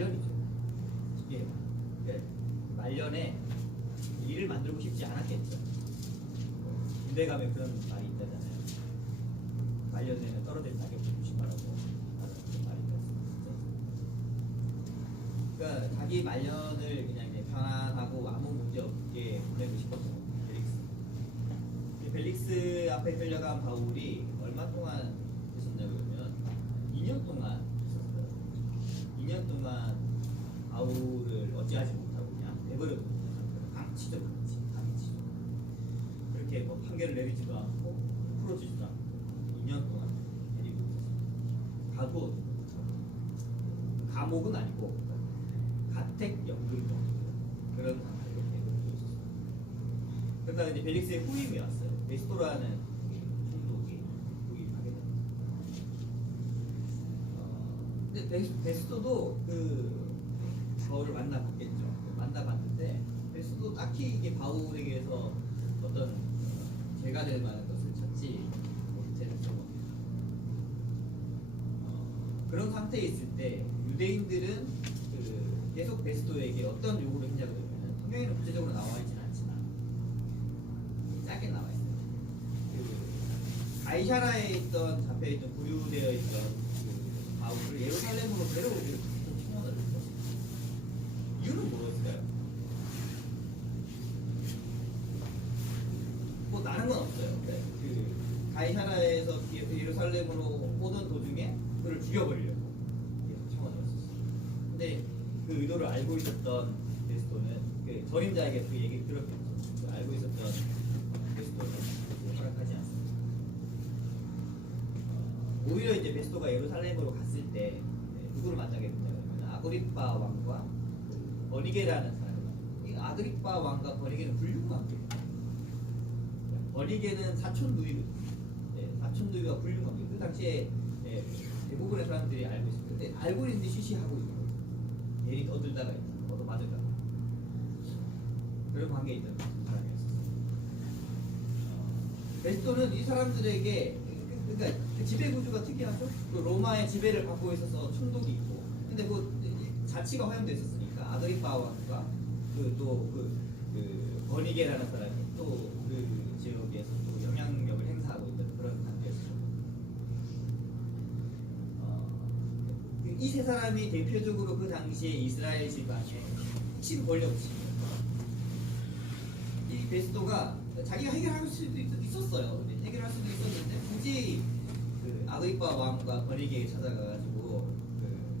말년이죠. 예, 그러니까 말년에 일을 만들고 싶지 않았겠죠. 군대 가면 그런 말이 있다잖아요. 말년에는 떨어질 낙엽 조심하라고 하는 그런 말이 있었죠. 그러니까 자기 말년을 그냥 이제 편안하고 아무 문제 없게 보내고 싶었던 벨릭스. 벨릭스 앞에 끌려간 바울이 얼마 동안 있었냐고 그러면 2년 동안 있었어요. 2년 동안 바울을 어찌하지 못하고 그냥 내버려두고 강치죠. 강치죠. 그렇게 뭐 판결을 내리지도 않고 풀어주지도 않고 2년 동안 데리고 있었어요. 가도 감옥은 아니고 가택연금형 그런 상태로 내버려두고 있었어요. 그러다가 이제 벨릭스의 후임이 왔어요. 베스토라는 총독이 후임하게 됩니다. 근데 베스토도 그 바울을 만나봤겠죠. 만나봤는데 베스토도 딱히 이게 바울에게서 어떤 죄가 될 만한 것을 찾지 못했던 겁니다. 그런 상태에 있을 때 유대인들은 그 계속 베스토에게 어떤 요구를 했냐고 그러면 성경에는 구체적으로 나와 있지는 않지만 짧게 나와 있어요. 그 가이사라에 있던 잡혀있던 구류되어 있던 그 바울을 예루살렘으로 데려오기로 청원을 했어요. 이유는 뭐였을까요? 뭐 다른 건 없어요. 그 가이사라에서 예루살렘으로 오던 도중에 그를 죽여버리려고 청원을 했었어요. 근데 그 의도를 알고 있었던 베스토는 그 전임자에게 그 얘기를 들었겠죠. 그 알고 있었던 베스토는 허락하지 않습니다. 오히려 이제 베스토가 예루살렘으로 갔을 때 누구를 만나게 됐냐면 아그리빠 왕과 버니게라는 사람을 만나요. 이 아그리빠 왕과 버니게는 불륜관계예요. 버니게는 사촌 누이거든요. 사촌 누이가 불륜관계. 그 당시에 대부분의 사람들이 알고 있습니다. 근데 알고 있는데 쉬쉬하고 있는 거예요. 괜히 떠들다가 얻어맞을까 그런 관계에 있던 사람이었어요. 베스토는 이 사람들에게 그러니까 그 지배 구조가 특이하죠. 그 로마의 지배를 받고 있어서 충독이 있고, 근데 그 자치가 허용돼 있었으니까 아그리파 왕과 그 버니게라는 사람이 또 그 지역에서 또 영향력을 행사하고 있던 그런 관계였죠. 이 세 사람이 대표적으로 그 당시에 이스라엘 지방의 핵심 권력층이에요. 이 베스토가 자기가 해결할 수도 있었어요. 해결할 수도 있었는데 굳이 그 아그리파 왕과 버니게에 찾아가가지고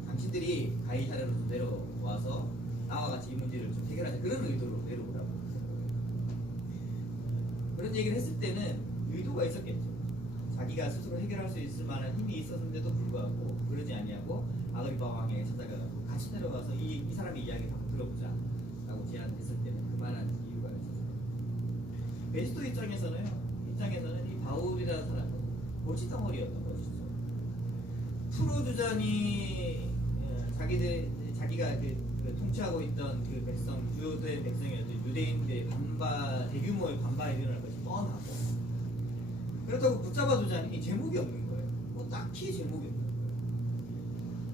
당신들이 가이사랴로 내려와서 나와 같이 이 문제를 좀 해결하자 그런 의도로 내려오라고 그런 얘기를 했을 때는 의도가 있었겠죠. 자기가 스스로 해결할 수 있을 만한 힘이 있었는데도 불구하고 그러지 아니하고 아그리파 왕에게 찾아가고 같이 내려와서 이 사람의 이야기를 한번 들어보자 라고 제안했을 때는 그만한 이유가 있었어요. 베스토 입장에서는 이 바울이라는 사람은 고치덩어리였던 것이죠. 프로주전이 자기가 그 통치하고 있던 그 백성, 주요된 백성이었던 유대인들의 대규모의 반발이 일어날 것이 뻔하고, 그렇다고 붙잡아두자니 제목이 없는 거예요. 뭐 딱히 제목이 없는 거예요.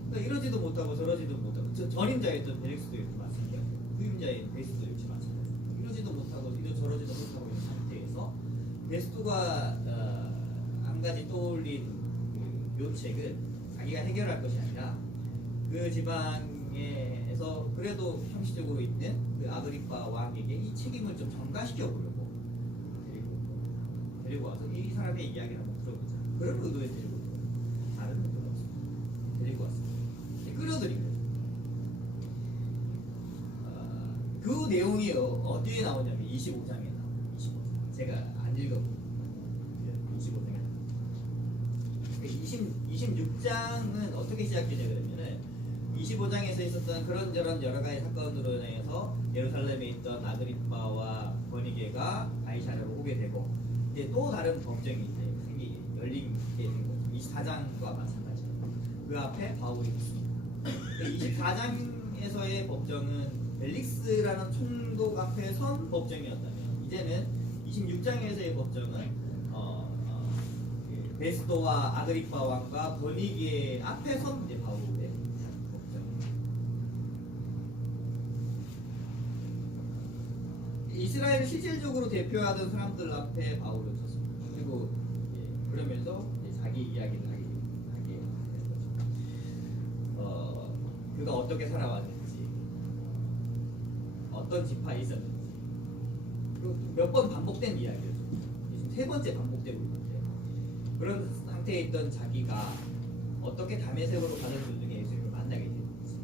그러니까 이러지도 못하고 저러지도 못하고, 전임자였던 벨릭스도 이렇게 마찬가지고, 후임자인 베스도 이렇게 마찬가지고, 이러지도 못하고 저러지도 못하고 있는 상태에서 베스토가 한 가지 떠올린 그 묘책은 자기가 해결할 것이 아니라 그 지방에서 그래도 형식적으로 있는 그 아그리파 왕에게 이 책임을 좀 전가시켜 보려고 데리고 와서 이 사람의 이야기를 한번 들어보자. 그런 의도에 데리고 다른 의도가 없습니다. 데리고 왔습니다. 끌어들인 거예요. 그 내용이 어디에 나오냐면 25장에 나와요. 25장. 제가 안 읽어보고 25장에 26장은 어떻게 시작되냐 그러면은 25장에서 있었던 그런저런 여러 가지 사건으로 인해서 예루살렘에 있던 아그리파와 버니게가 가이사랴로 오게 되고 이제 또 다른 법정이 이제 열리게 된 거죠. 24장과 마찬가지로 그 앞에 바울이 있습니다. 24장에서의 법정은 벨릭스라는 총독 앞에 선 법정이었다면 이제는 26장에서의 법정은 베스토와 아그리파 왕과 버니게 앞에 선 이제 바울의 법정. 이스라엘을 실질적으로 대표하던 사람들 앞에 바울을 쳤습니다. 그리고 그러면서 자기 이야기를 하게 된 거죠. 그가 어떻게 살아왔는지, 어떤 지파에 있었는지, 그리고 몇 번 반복된 이야기였죠. 지금 세 번째 반복되고 있는데 그런 상태에 있던 자기가 어떻게 다메섹으로 가던 도중에 예수님을 만나게 되는지,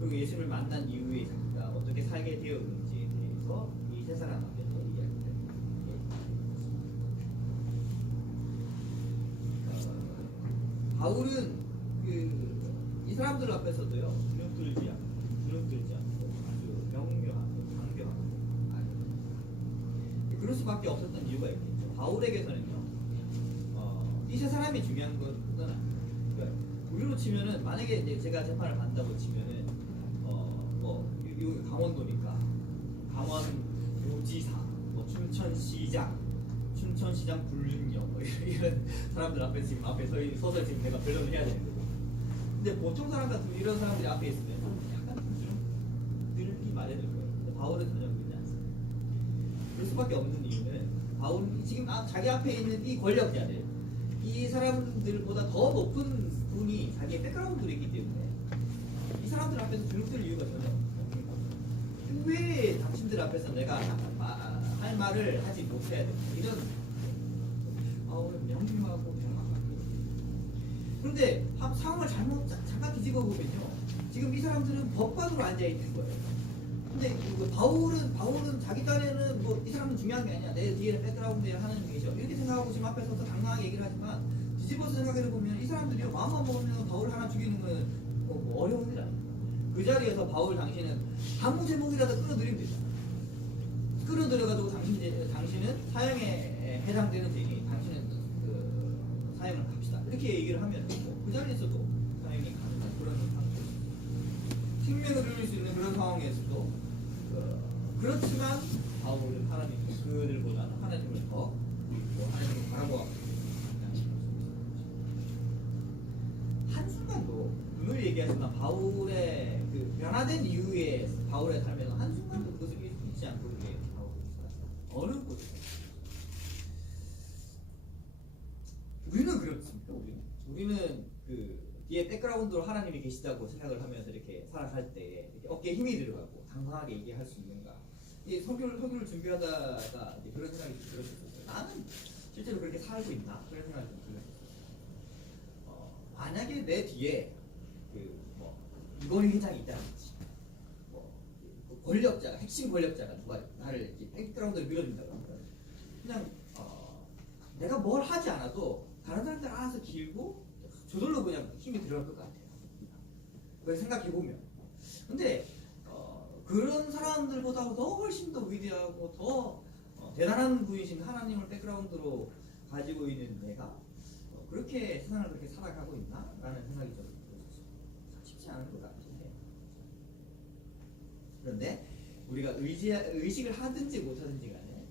그리고 예수님을 만난 이후에 자기가 어떻게 살게 되었는지에 대해서 이 세 사람 앞에서 이야기를 합니다. 바울은 이 사람들 앞에서도요 주눅들지 않고 아주 명료하고 강경하고 그럴 수밖에 없었던 이유가 있겠죠. 바울에게서는요 이 세 사람이 중요한 건 아니에요. 그러니까 우리로 치면은 만약에 이제 제가 재판을 받는다고 치면은 여기 강원도니까 강원도지사, 춘천시장 불륜녀 이런 사람들 앞에 지금 서서 지금 내가 변론을 해야 되는 거고. 근데 보통 사람 같은 이런 사람들이 앞에 있으면 약간 좀 늘기 마련일 거예요. 근데 바울은 전혀 그러지 않습니다. 그럴 수밖에 없는 이유는 바울이 지금 자기 앞에 있는 이 권력자들, 이 사람들보다 더 높은 분이 자기의 백그라운드로 있기 때문에 이 사람들 앞에서 주눅들 이유가 전혀 없는 거죠. 왜 당신들 앞에서 내가 할 말을 하지 못해야 돼? 이런 바울은 명심하고 명확하게. 그런데 상황을 잠깐 뒤집어 보면요, 지금 이 사람들은 법관으로 앉아 있는 거예요. 근데 바울은 자기 딴에는 이 사람은 중요한 게 아니야. 내 뒤에는 백그라운드에 하는 중이죠. 이렇게 생각하고 지금 앞에 서서 당당하게 얘기를 하지만 뒤집어서 생각해 보면 이 사람들이 마음만 먹으면 바울 하나 죽이는 건 어려운 일 아니에요. 그 자리에서 바울 당신은 아무 제목이라도 끌어들이면 되잖아. 끌어들여가지고 당신은 사형에 해당되는 죄니 당신은 사형을 갑시다. 이렇게 얘기를 하면 그 자리에서도 사형이 가능한 그런 상태. 생명을 흘릴 수 있는 그런 상황에서도 그렇지만 바울은 그들보다는 하나님을 더 하나님을 바라보고 한순간도 오늘 얘기하지만 바울의 변화된 이후에 바울의 삶에서 한순간도 그것을 잊지 않고 이렇게 바울이 살았어요. 어느 곳에서 우리는 그렇습니까? 우리는 뒤에 백그라운드로 하나님이 계시다고 생각을 하면서 이렇게 살아갈 때 이렇게 어깨에 힘이 들어가고 당당하게 얘기할 수 있는가? 이 설교를 준비하다가 이제 그런 생각이 들었었어요. 나는 실제로 그렇게 살고 있나? 그런 생각이 좀 들었었어요. 만약에 내 뒤에 이건희 회장이 있다든지 권력자가 핵심 권력자가 누가 나를 이렇게 백그라운드로 밀어준다고 하면 그냥 내가 뭘 하지 않아도 다른 사람들 알아서 길고 저절로 그냥 힘이 들어갈 것 같아요. 그걸 생각해보면. 근데 그런 사람들보다 더 훨씬 더 위대하고 더 대단한 분이신 하나님을 백그라운드로 가지고 있는 내가 그렇게 세상을 그렇게 살아가고 있나? 라는 생각이 좀 들었어요. 쉽지 않은 것 같긴 해요. 그런데 우리가 의식을 하든지 못하든지 간에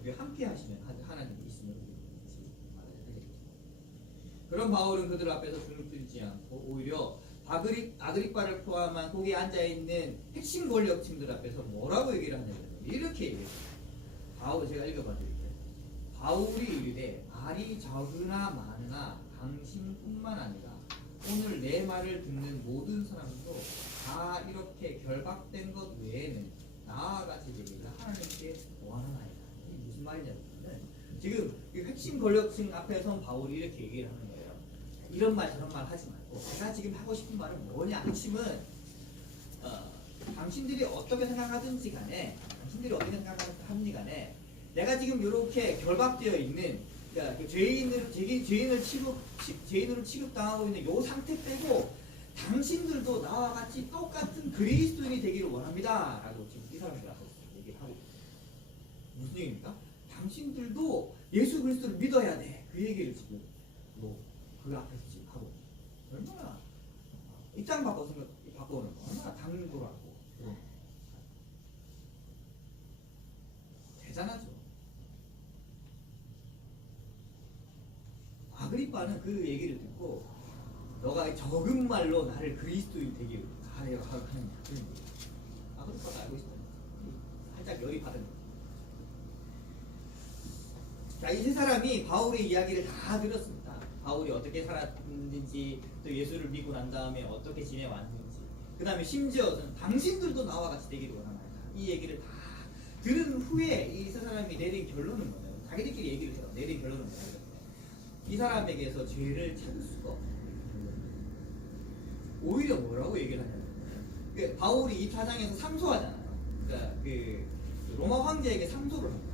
우리가 함께 하시면 하나님이 있으면 그런 바울은 그들 앞에서 주눅들지 않고 오히려 아그리빠를 포함한 거기에 앉아있는 핵심 권력층들 앞에서 뭐라고 얘기를 하냐면 이렇게 얘기했어요. 바울 제가 읽어봐 드릴게요. 바울이 이르되 말이 적으나 많으나 당신뿐만 아니라 오늘 내 말을 듣는 모든 사람도 다 이렇게 결박된 것 외에는 나와 같이 되기를 하나님께 원하나이다. 이게 무슨 말이냐면 지금 핵심 권력층 앞에 선 바울이 이렇게 얘기를 하는 거예요. 이런 말 저런 말 하지 말고 내가 지금 하고 싶은 말은 뭐냐? 핵심은 당신들이 어떻게 생각하든지 간에 당신들이 어떻게 생각하든지 간에 내가 지금 이렇게 결박되어 있는 그러니까 죄인으로 취급당하고 있는 이 상태 빼고 당신들도 나와 같이 똑같은 그리스도인이 되기를 원합니다. 라고 지금 이 사람들 앞에서 얘기를 하고 무슨 얘기입니까? 당신들도 예수 그리스도를 믿어야 돼. 그 얘기를 지금 그 앞에서 지금 하고 얼마나 입장 바꿔오는 거 얼마나 당돌하고 대단하죠. 아그리빠는 그 얘기를 듣고 너가 적은 말로 나를 그리스도인 되게 하려고 하는 그런 얘기. 아그리빠가 알고 있었던 살짝 열이 받은 거. 자, 이 세 사람이 바울의 이야기를 다 들었습니다. 바울이 어떻게 살았는지, 또 예수를 믿고 난 다음에 어떻게 지내왔는지, 그 다음에 심지어는 당신들도 나와 같이 되기를 원합니다. 이 얘기를 다 들은 후에 이 세 사람이 내린 결론은 뭐예요? 자기들끼리 얘기를 해요. 내린 결론은 뭐예요? 이 사람에게서 죄를 찾을 수가 없어요. 오히려 뭐라고 얘기를 하냐면, 그 바울이 이 사장에서 상소하잖아요. 그러니까 그 로마 황제에게 상소를 합니다.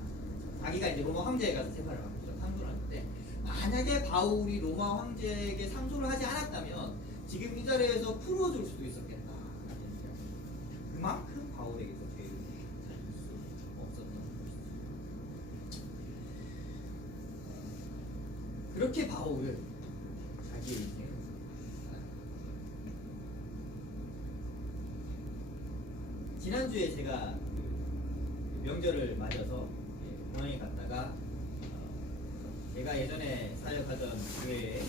자기가 이제 로마 황제에 가서 재판을 받고 상소를 하는데, 만약에 바울이 로마 황제에게 상소를 하지 않았다면 지금 이 자리에서 풀어줄 수도 있었겠다. 그만큼 바울에게서 죄를 찾을 수 없었던 것이죠. 그렇게 바울은 자기의 인생을 지난주에 제가 그 명절을 맞아서 공항에 갔다가 제가 예전에 사역하던 교회에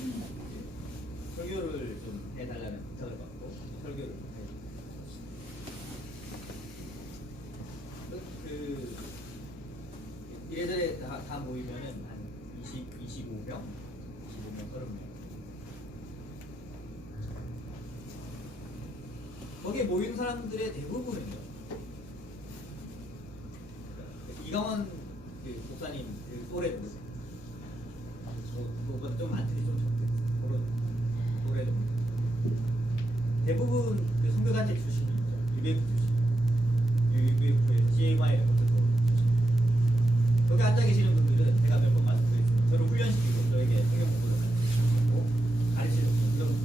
설교를 좀 해달라는 부탁을 받고 설교를 그 이래저래 다 모이면은 한 25명, 30명. 거기에 모인 사람들의 대부분은요, 이강원 그 목사님 그 또래들, 저보다 좀 많더니 좀 적고 그런 또래들, 대부분 그 선교단체 출신이죠. UBF 출신, UBF에서 CMI에 여기 앉아 계시는 분들은 제가 몇 번 말씀드렸습니다. 저를 훈련시키고 저에게 성경 공부를 가르치고 가르치는 그런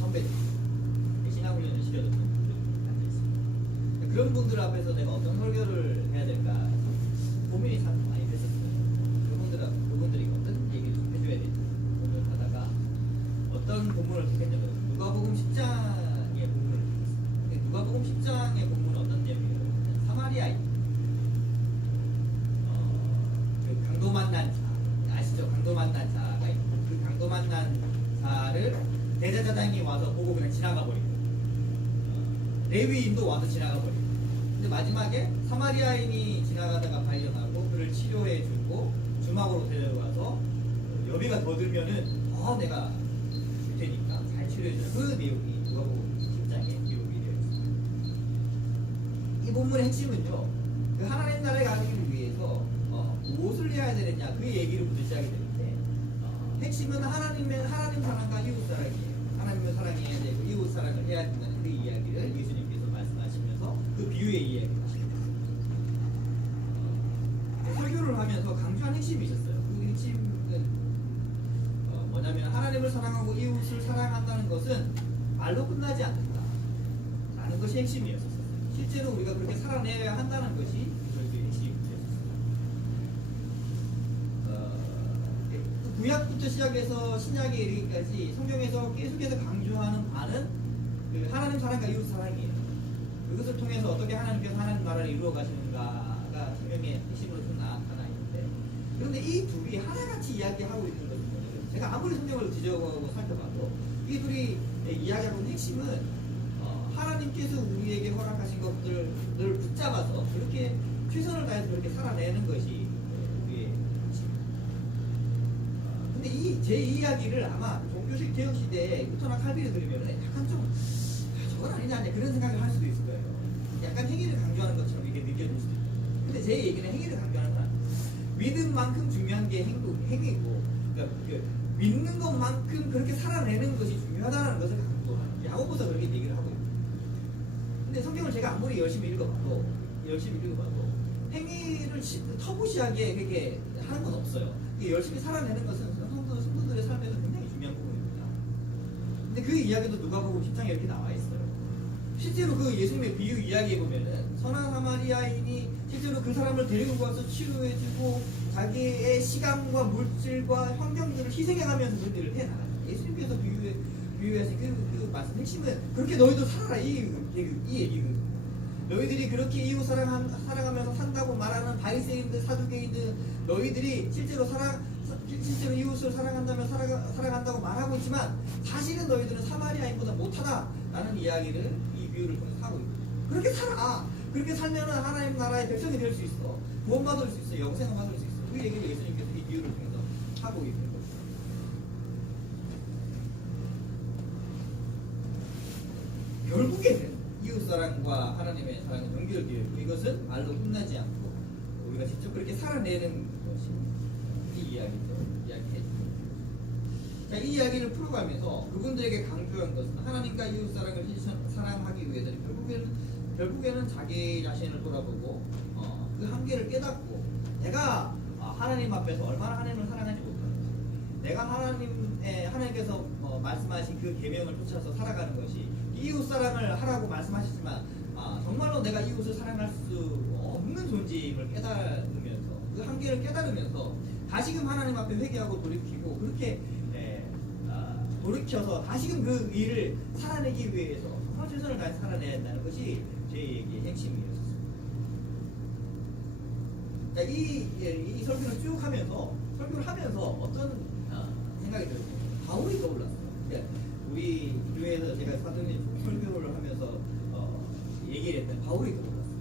선배들, 신앙 훈련을 시켜줬던 분들이 앉아 있습니다. 그런 분들 앞에서 내가 어떤 설교를 해야 될까 고민이 참 많이 됐었어요. 그분들이 어떤 얘기를 좀 해줘야 될지 고민을 하다가 어떤 본문을 택했냐면 누가복음 10장의 본문을 택했습니다. 누가복음 10장의 본문은 어떤 내용이에요? 사마리아인 강도 만난 자, 아시죠? 강도 만난 자가 있고, 그 강도 만난 자를 대제사장이 와서 보고 그냥 지나가 버리고, 레위인도 와서 지나가 버리고, 근데 마지막에 사마리아인이 지나가다가 발견하고 그를 치료해주고 주막으로 데려가서 여비가 더 들면은 내가 줄 테니까 잘 치료해줘. 그 내용이 누가복음 10장에 기록이 되어 있습니다. 이 본문의 핵심은요, 그 하나님 나라에 가기 위해서 무엇을 해야 되느냐 그 얘기를부터 시작이 되는데, 핵심은 하나님 사랑과 이웃 사랑이에요. 하나님을 사랑해야 되고 이웃 사랑을 해야 된다는 그 이야기를 예수님께서 말씀하시면서 그 비유의 이야기를 하십니다. 설교를 하면서 강조한 핵심이 있었어요. 그 핵심은 뭐냐면 하나님을 사랑하고 이웃을 사랑한다는 것은 말로 끝나지 않는다라는 것이 핵심이었었어요. 실제로 우리가 그렇게 살아내야 한다는 것이 구약부터 시작해서 신약에 이르기까지 성경에서 계속해서 강조하는 바는 그 하나님 사랑과 이웃 사랑이에요. 그것을 통해서 어떻게 하나님께서 하나님 나라를 이루어 가시는가가 성경의 핵심으로 좀 나타나 있는데, 그런데 이 둘이 하나같이 이야기하고 있는 것은 뭐냐면, 제가 아무리 성경을 뒤져보고 살펴봐도 이 둘이 이야기하고 있는 핵심은 하나님께서 우리에게 허락하신 것들을 붙잡아서 그렇게 최선을 다해서 그렇게 살아내는 것이 우리의 제 이야기를 아마 종교식 개혁 시대에 루터나 칼빈을 들으면 약간 좀 저건 아니냐 그런 생각을 할 수도 있을 거예요. 약간 행위를 강조하는 것처럼 이게 느껴질 수도 있고. 근데 제 얘기는 행위를 강조하는 건 아니에요. 믿음만큼 중요한 게 행위고, 그러니까 믿는 것만큼 그렇게 살아내는 것이 중요하다는 것을 강조하는 게, 야고보서 그렇게 얘기를 하고 있어요. 근데 성경을 제가 아무리 열심히 읽어봐도 행위를 터부시하게 그렇게 하는 건 없어요. 열심히 살아내는 것은 성도들의 삶에서 굉장히 중요한 부분입니다. 근데 그 이야기도 누가복음 10장에 이렇게 나와 있어요. 실제로 그 예수님의 비유 이야기에 보면은 선한 사마리아인이 실제로 그 사람을 데리고 가서 치료해주고 자기의 시간과 물질과 환경들을 희생해가면서 그런 일을 해나가요. 예수님께서 비유하신 그 말씀 핵심은 그렇게 너희도 살아라 이 얘기거든요. 너희들이 그렇게 이웃 사랑하면서 산다고 말하는 바리새인들, 사두개인들, 너희들이 실제로 이웃을 사랑한다고 말하고 있지만 사실은 너희들은 사마리아인보다 못하다라는 이야기를 이 비유를 통해서 하고 있거든요. 그렇게 살아. 그렇게 살면은 하나님 나라의 백성이 될 수 있어. 구원받을 수 있어. 영생을 받을 수 있어. 그 얘기를 예수님께서 이 비유를 통해서 하고 있는 거죠. 결국에는 이웃사랑과 하나님의 사랑은 연결되어 있고 이것은 말로 끝나지 않고 우리가 직접 그렇게 살아내는 것이 이 이야기죠. 자, 이 이야기를 풀어가면서 그분들에게 강조한 것은 하나님과 이웃사랑을 사랑하기 위해서는 결국에는 자기 자신을 돌아보고 그 한계를 깨닫고 내가 하나님 앞에서 얼마나 하나님을 사랑하지 못하는지 내가 하나님께서 말씀하신 그 계명을 쫓아서 살아가는 것이 이웃사랑을 하라고 말씀하시지만 정말로 내가 이웃을 사랑할 수 없는 존재임을 깨달으면서 그 한계를 깨달으면서 다시금 하나님 앞에 회개하고 돌이키고 그렇게 돌이켜서 다시금 그 일을 살아내기 위해서 정말 최선을 다해 살아내야 한다는 것이 제 얘기의 핵심이었습니다. 자, 이 설교를 쭉 하면서 어떤 생각이 들었어요. 바울이 떠올랐어요. 그러니까 우리 교회에서 제가 사도님 설교를 하면서 얘기를 했던 바울이 떠올랐어요.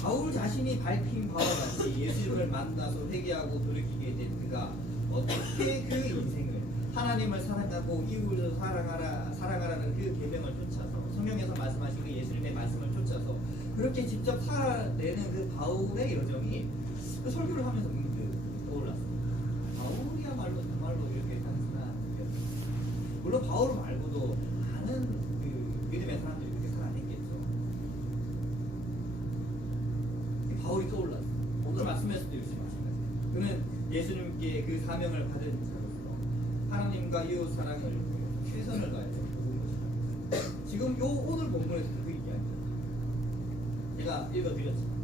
바울 자신이 밝힌 바와 같이 예수를 만나서 회개하고 돌이키게 된 그가 어떻게 그 인생을 하나님을 사랑하고 이웃을 사랑하라는 그 계명을 쫓아서 성경에서 말씀하신 그 예수님의 말씀을 쫓아서 그렇게 직접 살아내는 그 바울의 여정이 그 설교를 하면서 떠올랐어요. 바울이야말로 정말로 이렇게 단순한 물론 바울 말고도 많은 그 믿음의 사람들이 그렇게 살아냈겠죠. 바울이 떠올랐어요. 오늘 말씀에서도 이렇게 마찬가지예요. 그는 예수님께 그 사명을 받은 자로서 하나님과 이웃 사랑을 위해 최선을 다해 도운 것이다. 지금 오늘 본문에서도 그 이야기입니다. 제가 읽어드렸지만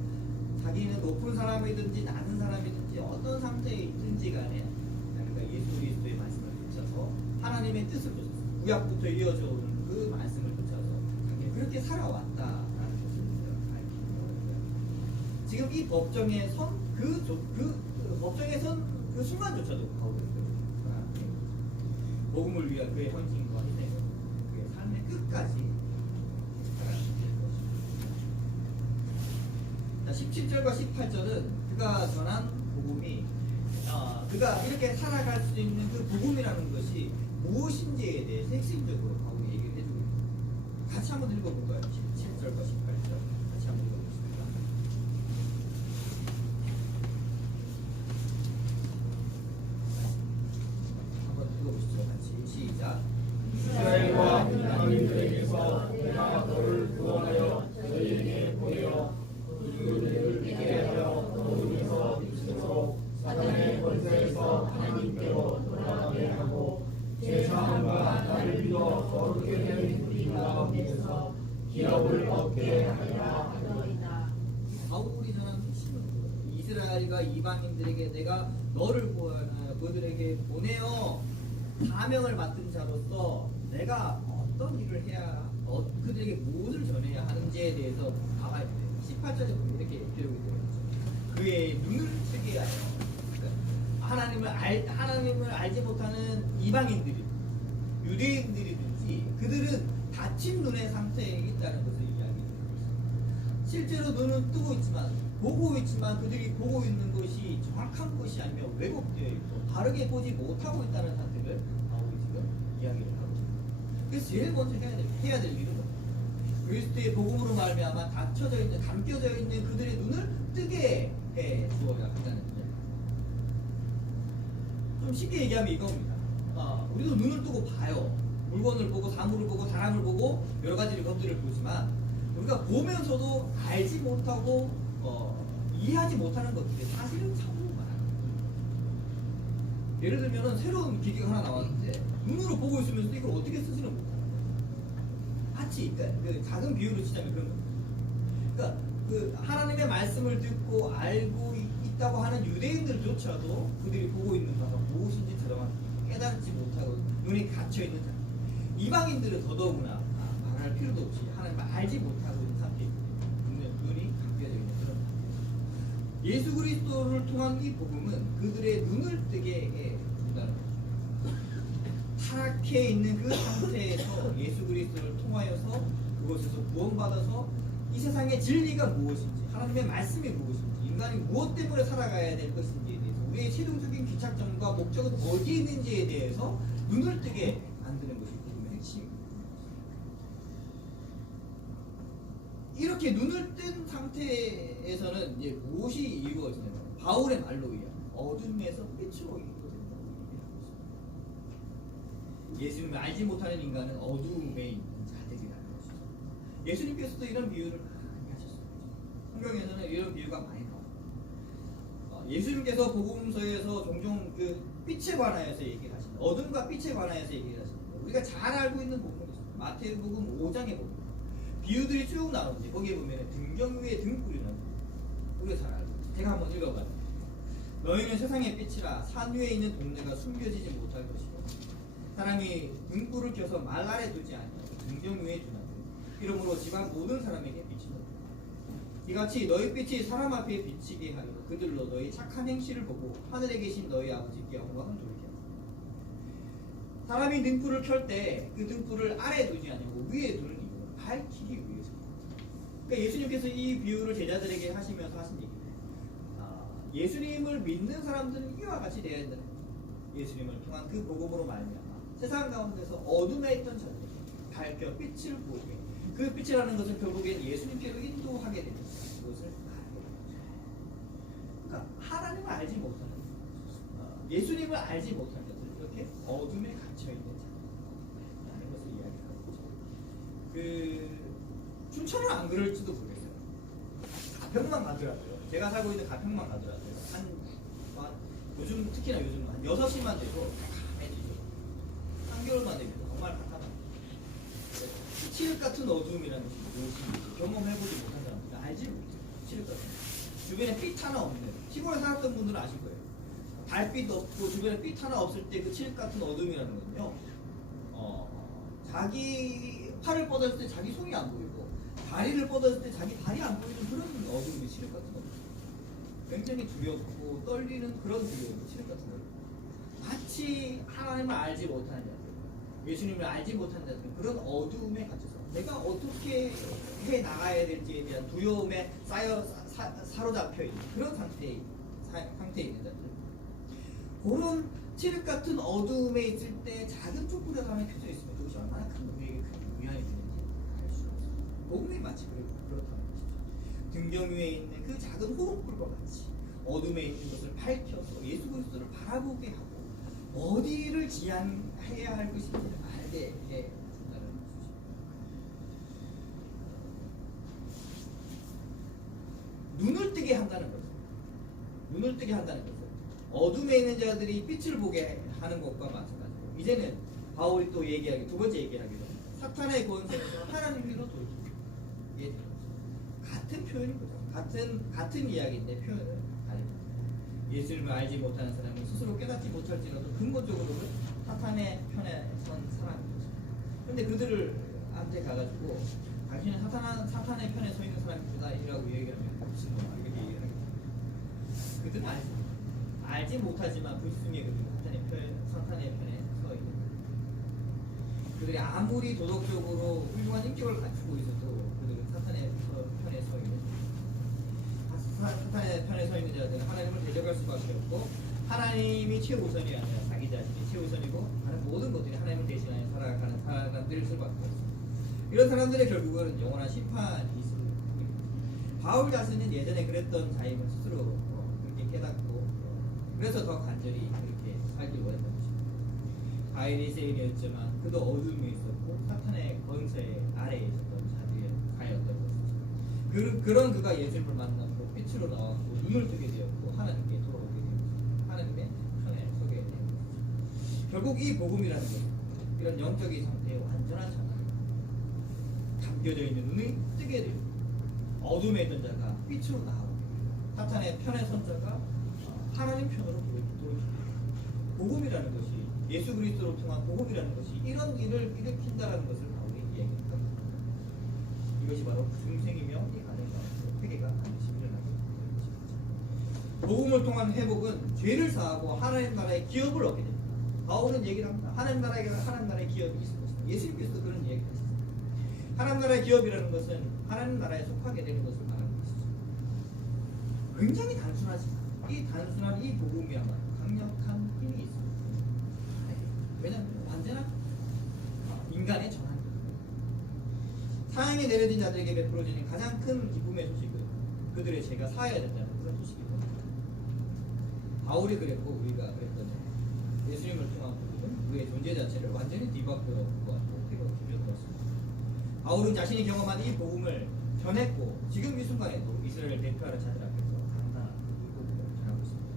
자기는 높은 사람이든지 낮은 사람이든지 어떤 상태에 있든지 간에 그러니까 예수 그리스도의 말씀을 쫓아서 하나님의 뜻을 쫓아서 구약부터 이어져 오는 그 말씀을 쫓아서 자기는 그렇게 살아왔다라는 것을 밝히는 거예요. 지금 이 법정에 선 법정에 선 그 순간조차도 바울은 복음을 위한 그의 헌신과 희생을 그의 삶의 끝까지 살아내는 것입니다. 17절과 18절은 그가 전한 복음이 그가 이렇게 살아갈 수 있는 그 복음이라는 것이 무엇인지에 대해서 핵심적으로 바울이 얘기를 해주고 있습니다. 같이 한번 읽어볼까요? 17절과 18절 같이 한번 읽어보겠습니다. 시작. 이스라엘과 이방인들에게서 내가 너를 구원하여 너희에게 보내어 그들을 믿게 하여 너희에서 비추고 사단의 권세에서 하나님께로 돌아가게 하고 제사함과 나를 믿어 거룩게 된 우리 가운데서 기업을 얻게 하리라 하더이다. 바울이 전한 핵심은 이스라엘과 이방인들에게 내가 너를 그들에게 보내어 사명을 맡은 자로서 내가 어떤 일을 해야 그들에게 무엇을 전해야 하는지에 대해서 나와야 돼요. 18절에 보면 이렇게 기록이 되어 있죠. 그의 눈을 뜨게 하여 하나님을 알지 못하는 이방인들이 유대인들이든지 그들은 닫힌 눈의 상태에 있다는 것을 이야기합니다. 실제로 눈은 뜨고 있지만 보고 있지만 그들이 보고 있는 것이 정확한 것이 아니며 왜곡되어 있고 바르게 보지 못하고 있다는 상태를 바울이 지금 이야기를 하고 있습니다. 그래서 제일 먼저 해야 될 일은 그리스도의 복음으로 말미암아 닫혀져 있는 감겨져 있는 그들의 눈을 뜨게 해 주어야 한다는 거예요. 좀 쉽게 얘기하면 이겁니다. 우리도 눈을 뜨고 봐요. 물건을 보고 사물을 보고 사람을 보고 여러 가지 것들을 보지만 우리가 보면서도 알지 못하고 이해하지 못하는 것들이 사실은 참으로 많아요. 예를 들면 새로운 기계가 하나 나왔는데 눈으로 보고 있으면서도 이걸 어떻게 쓰지는 못하는 거예요. 마치 그 작은 비유로 치자면 그런 겁니다. 그러니까 그 하나님의 말씀을 듣고 알고 있다고 하는 유대인들조차도 그들이 보고 있는 바가 무엇인지 정확히 깨닫지 못하고 눈이 갇혀 있는 상태. 이방인들은 더더구나 말할 필요도 없이 하나님을 알지 못하고 있는 상태에 눈이 감겨져 있는 그런 상태. 예수 그리스도를 통한 이 복음은 그들의 눈을 뜨게 해 준다는 거죠. 타락해 있는 그 상태에서 예수 그리스도를 통하여서 그곳에서 구원받아서 이 세상의 진리가 무엇인지, 하나님의 말씀이 무엇인지, 인간이 무엇 때문에 살아가야 될 것인지에 대해서, 우리의 최종적인 귀착점과 목적은 어디에 있는지에 대해서 눈을 뜨게 만드는 것이 복음의 핵심입니다. 이렇게 눈을 뜬 상태에서는 이제 무엇이 이루어지냐면 바울의 말로 의하면 어둠에서 빛으로 이루어진다고 얘기하고 있습니다. 예수님을 알지 못하는 인간은 어둠에 있는 자들이라는 것이죠. 예수님께서도 이런 비유를 많이 하셨습니다. 성경에서는 이런 비유가 많이 나옵니다. 예수님께서 복음서에서 종종 그 빛에 관하여서 얘기를 하십니다. 어둠과 빛에 관하여서 얘기를 하십니다. 우리가 잘 알고 있는 부분이죠. 마태복음 5장에 보면 비유들이 쭉 나오는데 거기에 보면 등경 위에 등불이라는 우리가 잘 알고 있죠. 제가 한번 읽어봐요. 너희는 세상의 빛이라 산 위에 있는 동네가 숨겨지지 못할 것이고 사람이 등불을 켜서 말 아래 두지 아니하고 등경 위에 두나 이러므로 집안 모든 사람에게 빛이 나리라. 이같이 너희 빛이 사람 앞에 비치게 하려 그들로 너희 착한 행실을 보고 하늘에 계신 너희 아버지께 영광을 돌리게 하라. 사람이 등불을 켤 때 그 등불을 아래에 두지 아니하고 위에 두는 이유는 밝히기 위해서입니다. 그러니까 예수님께서 이 비유를 제자들에게 하시면서 하신 얘기예요. 예수님을 믿는 사람들은 이와 같이 되어야 된다. 예수님을 통한 그 복음으로 말미암아 세상 가운데서 어둠에 있던 자들에게 밝혀 빛을 보게, 그 빛이라는 것은 결국엔 예수님께로 인도하게 됩니다. 그것을 알게 됩니다. 그러니까 하나님을 알지 못하는, 예수님을 알지 못하는 자들, 이렇게 어둠에 갇혀 있는 자라는 것을 이야기하고 있죠. 춘천은 안 그럴지도 모르겠어요. 가평만 가더라고요. 제가 살고 있는 가평만 가더라고요. 요즘 특히나 요즘 한 6시만 돼도 까매지죠. 한겨울만 되면 정말 깜깜합니다. 칠흑 같은 어두움이라는 것이 무엇인지 경험해보지 못한 사람들은 알지 못해요. 칠흑 같은 주변에 빛 하나 없는, 시골에 살았던 분들은 아실 거예요. 달빛 없고 주변에 빛 하나 없을 때 그 칠흑 같은 어두움이라는 건요, 자기 팔을 뻗었을 때 자기 손이 안 보이고 다리를 뻗었을 때 자기 발이 안 보이는 그런 어두움이 칠흑 같은 어두움. 굉장히 두렵고 떨리는 그런 두려움이 칠흑 같은 어두움. 마치 하나님을 알지 못하는 자들, 예수님을 알지 못하는 자들, 그런 어두움에 갇혀서 내가 어떻게 해 나가야 될지에 대한 두려움에 사로잡혀 있는 그런 상태에 있는 자들, 그런 칠흑 같은 어두움에 있을 때 작은 촛불이 하나 켜져 있으면 그것이 얼마나 큰 우리에게 큰 위안이 되는지 알 수 없어요. 복음이 마치 그렇다는 것이죠. 등경 위에 있는 그 작은 호흡불과 같이 어둠에 있는 것을 밝혀서 예수 그리스도를 바라보게 하고 어디를 지향해야 할 것인지를 알게 해준다는 것이죠. 눈을 뜨게 한다는 거죠. 눈을 뜨게 한다는 것은 어둠에 있는 자들이 빛을 보게 하는 것과 마찬가지고, 이제는 바울이 또 얘기하기, 두 번째 얘기하기로 사탄의 권세에서 하나님께로 돌리기. 이게 같은 표현인 거죠. 같은 이야기인데 표현을 다릅니다. 예수님을 알지 못하는 사람은 스스로 깨닫지 못할지라도 근본적으로는 사탄의 편에 선 사람인 거죠. 그런데 그들을 한테 가가지고 당신은 사탄의 편에 서 있는 사람이다 이라고 얘기하면 무슨 뭐 이렇게 얘기하는 거죠. 그들은 알지 못하지만 불순이에 그들은 사탄의 편에 서 있는 거예요. 그들이 아무리 도덕적으로 훌륭한 인격을 갖추고 있어도 그들은 사탄의 편에 서 있는 거예요. 사탄의 편에 서 있는 자들은 하나님을 대적할 수밖에 없고 하나님이 최우선이 아니라 자기 자신이 최우선이고 다른 모든 것들이 하나님을 대신하여 살아가는 사람들일 수밖에 없습니다. 이런 사람들의 결국은 영원한 심판이 있습니다. 바울 자신은 예전에 그랬던 자임을 스스로 그렇게 깨닫고 그래서 더 간절히 그렇게 살기 원했던 것입니다. 가인이 세인이었지만 그도 어둠에 있었고 사탄의 권세 아래에 있었던 자들의 가였던 것이죠. 그런 그가 예수님을 만났고 빛으로 나왔고 눈을 뜨게 되었고 하나님께 돌아오게 되었습니다. 하나님의 편에 서게 되었습니다. 결국 이 복음이라는 것은 이런 영적인 상태의 완전한 상태, 감겨져 있는 눈이 뜨게 되고 어둠에 있던 자가 빛으로 나오고 사탄의 편에 선 자가 하나님 편으로 돌이키고, 복음이라는 것이 예수 그리스도로 통한 복음이라는 것이 이런 일을 일으킨다라는 것을 바울이 이야기합니다. 이것이 바로 중생이며 이 가정 가운데 회개가 반드시 일어나게 되는 것입니다. 복음을 통한 회복은 죄를 사하고 하나님 나라의 기업을 얻게 됩니다. 바울은 얘기를 합니다. 하나님 나라의 기업이 있을 것이다. 예수님께서도 그런 얘기를 하셨습니다. 하나님 나라의 기업이라는 것은 하나님 나라에 속하게 되는 것을 말하는 것이죠. 굉장히 단순하지만 이 단순한 이 복음이야말로 강력한 힘이 있습니다. 왜냐하면 완전한 인간의 전환입니다. 사형에 내려진 자들에게 베풀어지는 가장 큰 기쁨의 소식은 그들의 죄가 사하여야 된다는 그런 소식입니다. 바울이 그랬고 우리가 그랬더니 예수님을 통한 복음은 우리의 존재 자체를 완전히 뒤바꾸어 보았고 뒤집어들었습니다. 바울은 자신이 경험한 이 복음을 전했고 지금 이 순간에도 이스라엘을 대표하는 자들 앞에서 당당한 이 복음을 전하고 있습니다.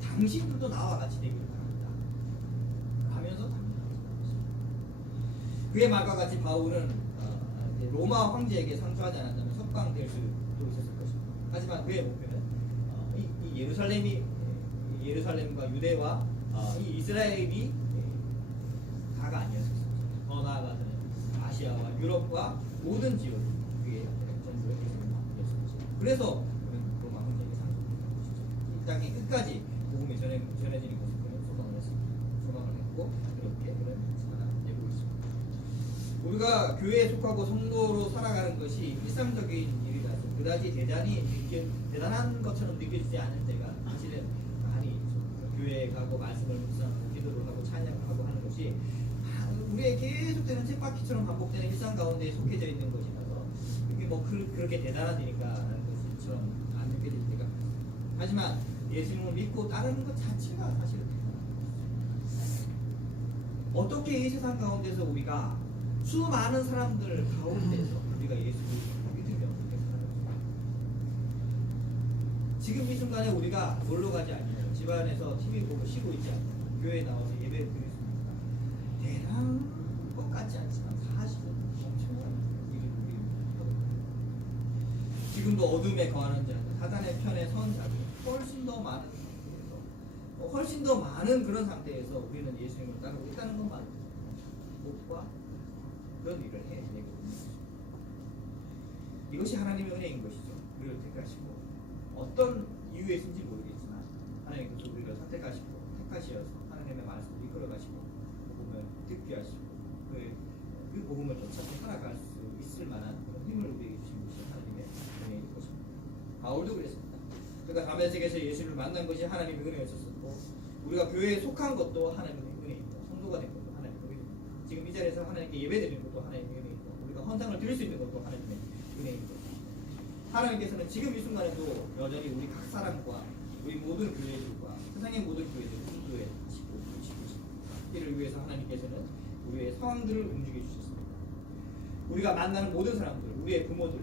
당신들도 나와 같이 되기를 바랍니다. 하면서 당당하게 전하고 있습니다. 그의 말과 같이 바울은 로마 황제에게 상주하지 않았다면 석방될 수도 있었을 것입니다. 하지만 그의 목표는 이 예루살렘과 유대와 이 이스라엘이 다가 아니었습니다. 더 나아가서는 아시아와 유럽과 모든 지역이 그의 전부의 대상이었습니다. 그래서 그는 로마 황제에게 상주하는 것이죠. 이 땅에 끝까지 복음이 전해지는 것을 그는 소망을 했습니다. 소망을 했고 그렇게 그는 살아내고 있습니다. 우리가 교회에 속하고 성도로 살아가는 것이 일상적인 일이라서 그다지 대단한 것처럼 느껴지지 않을 때가 사실은 많이 있죠. 교회에 가고 말씀을 묵상하고 기도를 하고 찬양하고 하는 것이 우리의 계속되는 쳇바퀴처럼 반복되는 일상 가운데 속해져 있는 것이라서 그게 뭐 그렇게 대단한 일인가 하는 것처럼 안 느껴질 때가 많습니다. 하지만 예수님을 믿고 따르는 것 자체가 사실은 대단한 것이죠. 어떻게 이 세상 가운데서 우리가 수많은 사람들 가운데서 우리가 예수를 믿으며 어떻게 살아갑니까? 지금 이 순간에 우리가 놀러 가지 않으면 집안에서 TV 보고 쉬고 있지 않으면 교회에 나와서 예배를 드리겠습니까? 대단한 것 같지 않지만 사실은 엄청난 일을 우리 하고 있습니다. 지금도 어둠에 거하는 자, 사단의 편에 선 자들 훨씬 더 많은 상태에서 훨씬 더 많은 그런 상태에서 우리는 예수님을 따르고 있다는 것만 못과 그런 일을 해내고 있는 것입니다. 이것이 하나님의 은혜인 것이죠. 우리를 택하시고 어떤 이유에서인지 모르겠지만 하나님께서 우리를 선택하시고 택하시어서 하나님의 말씀을 이끌어가시고 복음을 듣게 하시고 그 복음을 쫓아서 살아갈 수 있을 만한 그런 힘을 우리에게 주신 것이 하나님의 은혜인 것입니다. 바울도 그랬습니다. 그가 다메섹에서 예수를 만난 것이 하나님의 은혜였었고 우리가 교회에 속한 것도 하나님의 은혜입니다. 성도가 된 것도 하나님의 은혜입니다. 지금 이 자리에서 하나님께 예배드리는 것도 하나님의 은혜이고 우리가 헌상을 드릴 수 있는 것도 하나님의 은혜입니다. 하나님께서는 지금 이 순간에도 여전히 우리 각 사람과 우리 모든 교회들과 세상의 모든 교회들을 인도해 하시고 주시고 이를 위해서 하나님께서는 우리의 상황들을 움직여 주셨습니다. 우리가 만나는 모든 사람들, 우리의 부모들,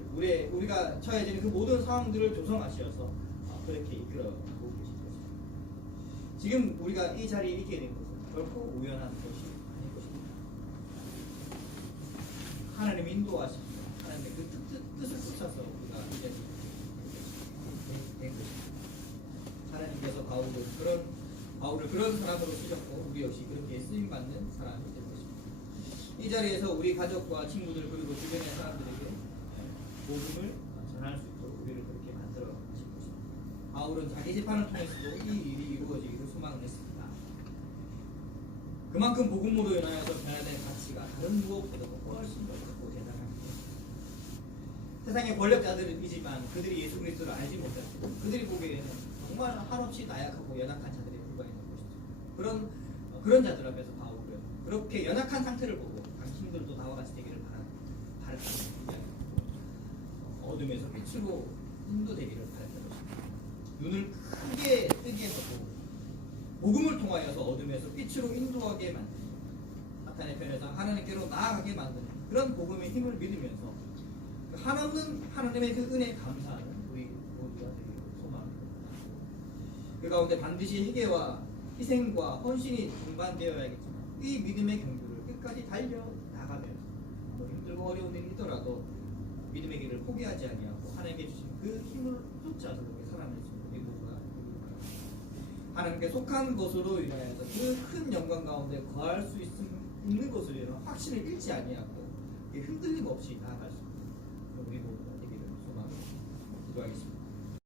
우리가 처해지는 그 모든 상황들을 조성하셔서 그렇게 이끌어가고 계신 것입니다. 지금 우리가 이 자리에 있게 된 것은 결코 우연한 것이 아닐 것입니다. 하나님의 인도하십니다. 하나님의 그 뜻을 쫓아서 우리가 이 자리에 된 것입니다. 하나님께서 바울을 그런 사람으로 쓰셨고 우리 역시 그렇게 쓰임받는 사람이 될 것입니다. 이 자리에서 우리 가족과 친구들 그리고 주변의 사람들에게 복음을 전할 수 있도록 우리를 그렇게 만들어 가실 것입니다. 바울은 자기 재판을 통해서도 이 일이 이루어지기를 소망을 했습니다. 그만큼 복음으로 인하여서 변화된 가치가 다른 무엇보다도 훨씬 더 크고 대단합니다. 세상의 권력자들이지만 그들이 예수 그리스도를 알지 못했고 그들이 보기에는 정말 한없이 나약하고 연약한 자들에 불과했는 것이죠. 그런 자들 앞에서 바울은 그렇게 연약한 상태를 보고 당신들도 나와 같이 되기를 바랐다는 어둠에서 빛으로 인도되기를 바랐다는 것입니다. 눈을 크게 뜨게 하고 복음을 통하여서 어둠에서 빛으로 인도하게 만드는 사탄의 편에서 하나님께로 나아가게 만드는 그런 복음의 힘을 믿으면서 한없는 하나님의 그 은혜에 감사하는 우리 모두가 되기를 소망합니다. 그 가운데 반드시 희게와 희생과 헌신이 동반되어야겠지만 이 믿음의 경주를 끝까지 달려나가면서 힘들고 어려운 일이 있더라도 믿음의 길을 포기하지 아니하고 하나님께 주신 그 힘을 쫓아서 그렇게 살아낼 수 있는 우리 모두가 되기를 바랍니다. 하나님께 속한 것으로 인하여서 그 큰 영광 가운데 거할 수 있는 것으로 인하여 확신을 잃지 아니하고 흔들림 없이 나아갈 수 있는 우리 모두가 되기를 소망합니다. 기도하겠습니다.